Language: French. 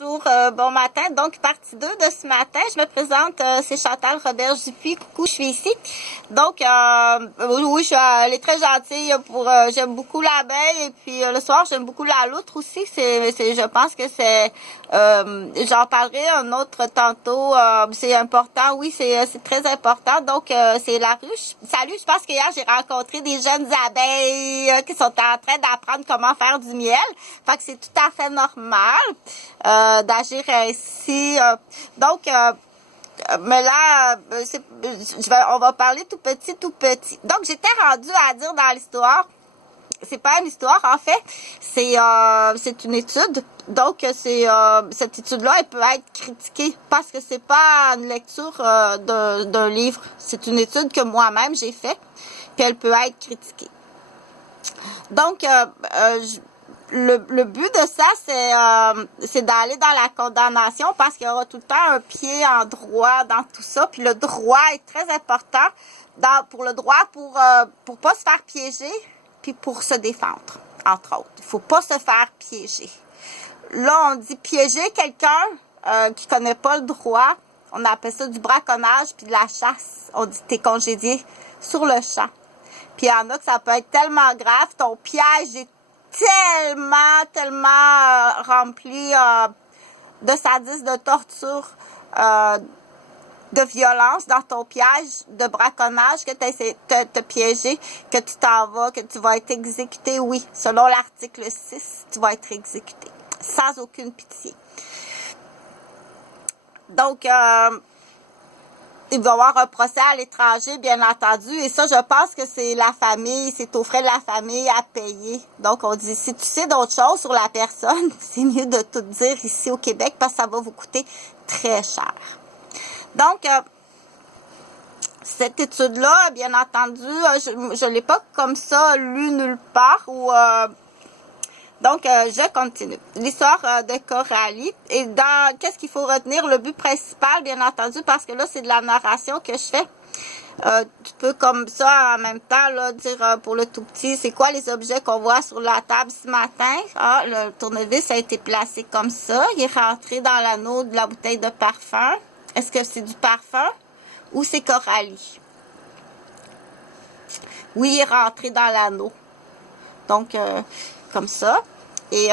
Bonjour, bon matin. Donc, partie 2 de ce matin. Je me présente, c'est Chantal Robert-Dupuis. Coucou, je suis ici. Donc, oui, elle est très gentille. J'aime beaucoup l'abeille et puis le soir, j'aime beaucoup la loutre aussi. Je pense que j'en parlerai un autre tantôt. C'est important. Oui, c'est très important. Donc, c'est la ruche. Salut, je pense qu'hier, j'ai rencontré des jeunes abeilles qui sont en train d'apprendre comment faire du miel. Fait que c'est tout à fait normal. D'agir ainsi. Mais là, on va parler tout petit. Donc, j'étais rendue à dire dans l'histoire, c'est pas une histoire en fait, c'est une étude. Donc, cette étude-là, elle peut être critiquée parce que c'est pas une lecture d'un livre. C'est une étude que moi-même j'ai faite, puis elle peut être critiquée. Donc, le but de ça, c'est d'aller dans la condamnation parce qu'il y aura tout le temps un pied en droit dans tout ça. Puis le droit est très important pour le droit pour pas se faire piéger puis pour se défendre, entre autres. Il faut pas se faire piéger. Là, on dit piéger quelqu'un qui connaît pas le droit. On appelle ça du braconnage puis de la chasse. On dit t'es congédié sur le champ. Puis il y en a que ça peut être tellement grave, ton piège est tellement rempli de sadisme, de torture, de violence dans ton piège, de braconnage que tu essaies de te piéger, que tu t'en vas, que tu vas être exécuté. Oui, selon l'article 6, tu vas être exécuté, sans aucune pitié. Donc, il va y avoir un procès à l'étranger, bien entendu. Et ça, je pense que c'est la famille, c'est aux frais de la famille à payer. Donc, on dit, si tu sais d'autres choses sur la personne, c'est mieux de tout dire ici au Québec parce que ça va vous coûter très cher. Donc, cette étude-là, bien entendu, je l'ai pas comme ça lu nulle part Donc, je continue. L'histoire de Coralie. Et qu'est-ce qu'il faut retenir? Le but principal, bien entendu, parce que là, c'est de la narration que je fais. Tu peux comme ça, en même temps, là, dire pour le tout petit, c'est quoi les objets qu'on voit sur la table ce matin? Ah, le tournevis a été placé comme ça. Il est rentré dans l'anneau de la bouteille de parfum. Est-ce que c'est du parfum ou c'est Coralie? Oui, il est rentré dans l'anneau. Donc, comme ça. Et